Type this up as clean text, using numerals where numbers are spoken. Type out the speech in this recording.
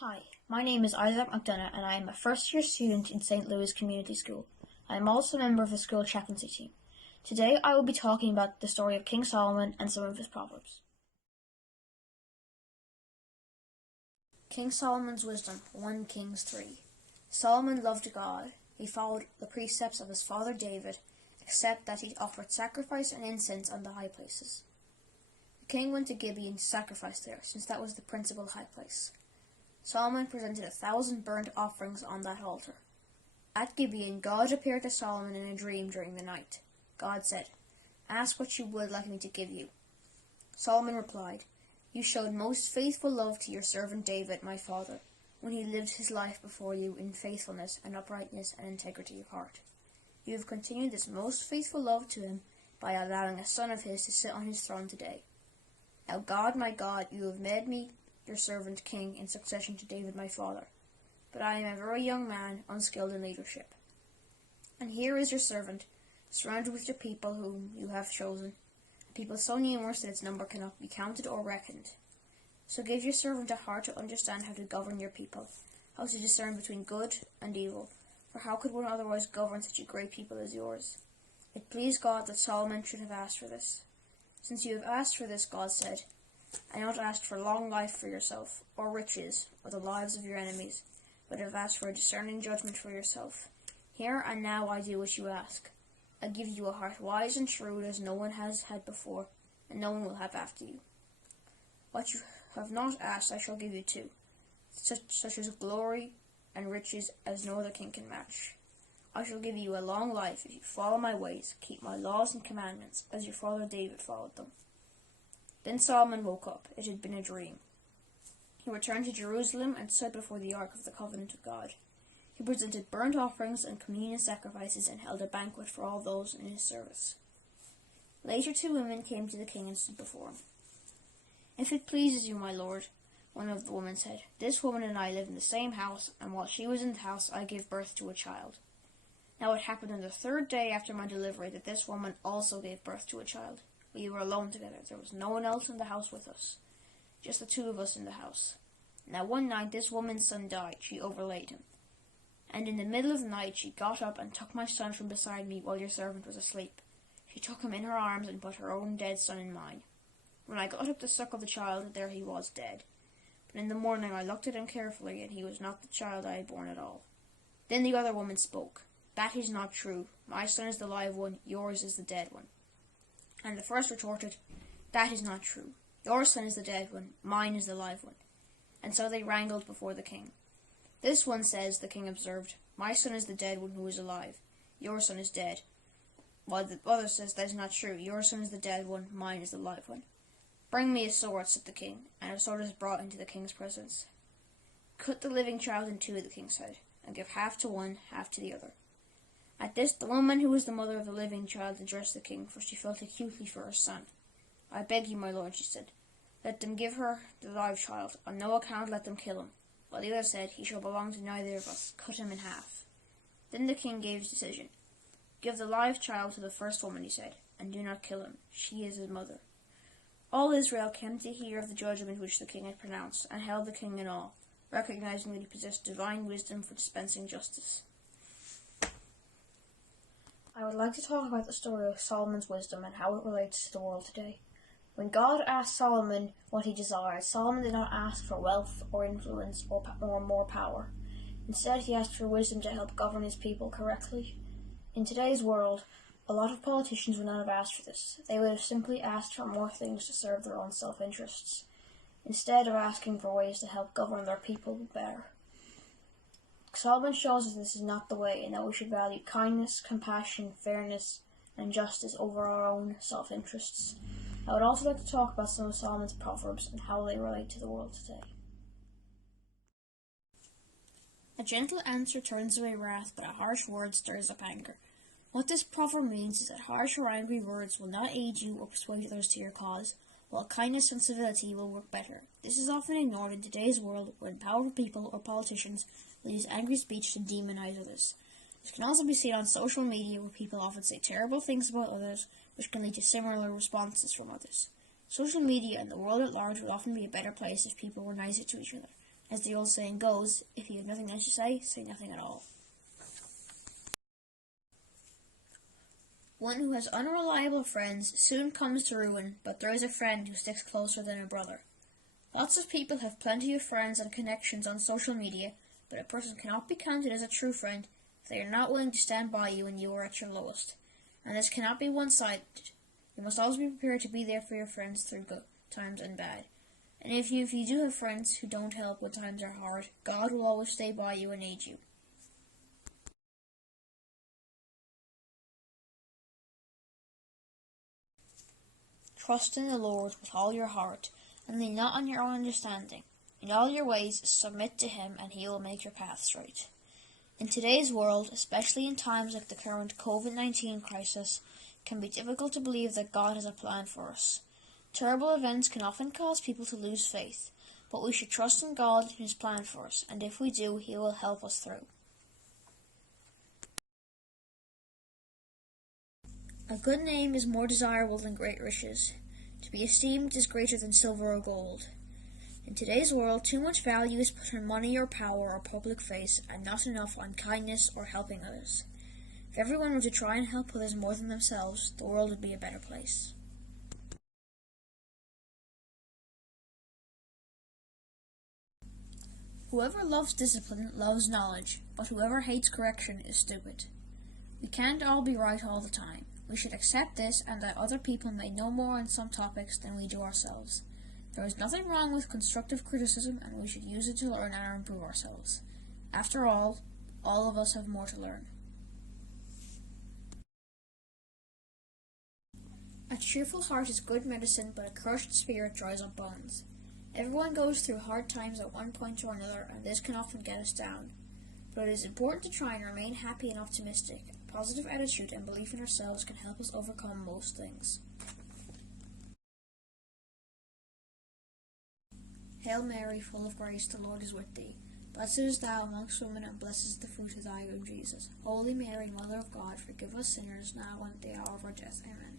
Hi, my name is Isaac McDonough and I am a first-year student in St. Louis Community School. I am also a member of the school chaplaincy team. Today I will be talking about the story of King Solomon and some of his proverbs. King Solomon's Wisdom, 1 Kings 3. Solomon loved God. He followed the precepts of his father David, except that he offered sacrifice and incense on the high places. The king went to Gibeon to sacrifice there, since that was the principal high place. Solomon presented 1,000 burnt offerings on that altar. At Gibeon, God appeared to Solomon in a dream during the night. God said, "Ask what you would like me to give you." Solomon replied, "You showed most faithful love to your servant David, my father, when he lived his life before you in faithfulness and uprightness and integrity of heart. You have continued this most faithful love to him by allowing a son of his to sit on his throne today. Now God, my God, you have made me your servant king in succession to David my father, but I am a very young man, unskilled in leadership. And here is your servant, surrounded with your people whom you have chosen, a people so numerous that its number cannot be counted or reckoned. So give your servant a heart to understand how to govern your people, how to discern between good and evil, for how could one otherwise govern such a great people as yours?" It pleased God that Solomon should have asked for this. "Since you have asked for this," God said, "I have not asked for long life for yourself, or riches, or the lives of your enemies, but have asked for a discerning judgment for yourself. Here and now I do what you ask. I give you a heart wise and shrewd as no one has had before, and no one will have after you. What you have not asked I shall give you too, such as glory and riches as no other king can match. I shall give you a long life if you follow my ways, keep my laws and commandments, as your father David followed them." Then Solomon woke up. It had been a dream. He returned to Jerusalem and stood before the Ark of the Covenant of God. He presented burnt offerings and communion sacrifices and held a banquet for all those in his service. Later 2 women came to the king and stood before him. "If it pleases you, my lord," one of the women said, "this woman and I live in the same house, and while she was in the house I gave birth to a child. Now it happened on the 3rd day after my delivery that this woman also gave birth to a child. We were alone together. There was no one else in the house with us, just the 2 of us in the house. Now one night this woman's son died. She overlaid him. And in the middle of the night she got up and took my son from beside me while your servant was asleep. She took him in her arms and put her own dead son in mine. When I got up to suckle the child, there he was dead. But in the morning I looked at him carefully, and he was not the child I had borne at all." Then the other woman spoke. "That is not true. My son is the live one, yours is the dead one." And the first retorted, "That is not true. Your son is the dead one, mine is the live one." And so they wrangled before the king. "This one says," the king observed, "my son is the dead one who is alive. Your son is dead." While the other says, "That is not true. Your son is the dead one, mine is the live one." "Bring me a sword," said the king, and a sword was brought into the king's presence. "Cut the living child in 2, the king said, "and give half to one, half to the other." At this, the woman who was the mother of the living child addressed the king, for she felt acutely for her son. "I beg you, my lord," she said, "let them give her the live child. On no account let them kill him." While the other said, "He shall belong to neither of us. Cut him in half." Then the king gave his decision. "Give the live child to the first woman," he said, "and do not kill him. She is his mother." All Israel came to hear of the judgment which the king had pronounced, and held the king in awe, recognizing that he possessed divine wisdom for dispensing justice. I would like to talk about the story of Solomon's wisdom and how it relates to the world today. When God asked Solomon what he desired, Solomon did not ask for wealth or influence or more power. Instead, he asked for wisdom to help govern his people correctly. In today's world, a lot of politicians would not have asked for this. They would have simply asked for more things to serve their own self-interests, instead of asking for ways to help govern their people better. Solomon shows us this is not the way, and that we should value kindness, compassion, fairness, and justice over our own self-interests. I would also like to talk about some of Solomon's proverbs and how they relate to the world today. A gentle answer turns away wrath, but a harsh word stirs up anger. What this proverb means is that harsh or angry words will not aid you or persuade others to your cause, while kindness and civility will work better. This is often ignored in today's world, when powerful people or politicians will use angry speech to demonize others. This can also be seen on social media, where people often say terrible things about others, which can lead to similar responses from others. Social media and the world at large would often be a better place if people were nicer to each other. As the old saying goes, if you have nothing nice to say nothing at all. One who has unreliable friends soon comes to ruin, but there is a friend who sticks closer than a brother. Lots of people have plenty of friends and connections on social media, but a person cannot be counted as a true friend if they are not willing to stand by you when you are at your lowest. And this cannot be one-sided. You must always be prepared to be there for your friends through good times and bad. And if you do have friends who don't help when times are hard, God will always stay by you and aid you. Trust in the Lord with all your heart, and lean not on your own understanding. In all your ways submit to Him, and He will make your path straight. In today's world, especially in times like the current COVID-19 crisis, it can be difficult to believe that God has a plan for us. Terrible events can often cause people to lose faith, but we should trust in God and His plan for us, and if we do, He will help us through. A good name is more desirable than great riches. To be esteemed is greater than silver or gold. In today's world, too much value is put on money or power or public face, and not enough on kindness or helping others. If everyone were to try and help others more than themselves, the world would be a better place. Whoever loves discipline loves knowledge, but whoever hates correction is stupid. We can't all be right all the time. We should accept this and that other people may know more on some topics than we do ourselves. There is nothing wrong with constructive criticism, and we should use it to learn and improve ourselves. After all of us have more to learn. A cheerful heart is good medicine, but a crushed spirit dries up bones. Everyone goes through hard times at one point or another, and this can often get us down. But it is important to try and remain happy and optimistic. A positive attitude and belief in ourselves can help us overcome most things. Hail Mary, full of grace, the Lord is with thee. Blessed is thou amongst women, and blessed is the fruit of thy womb, Jesus. Holy Mary, Mother of God, forgive us sinners, now and at the hour of our death. Amen.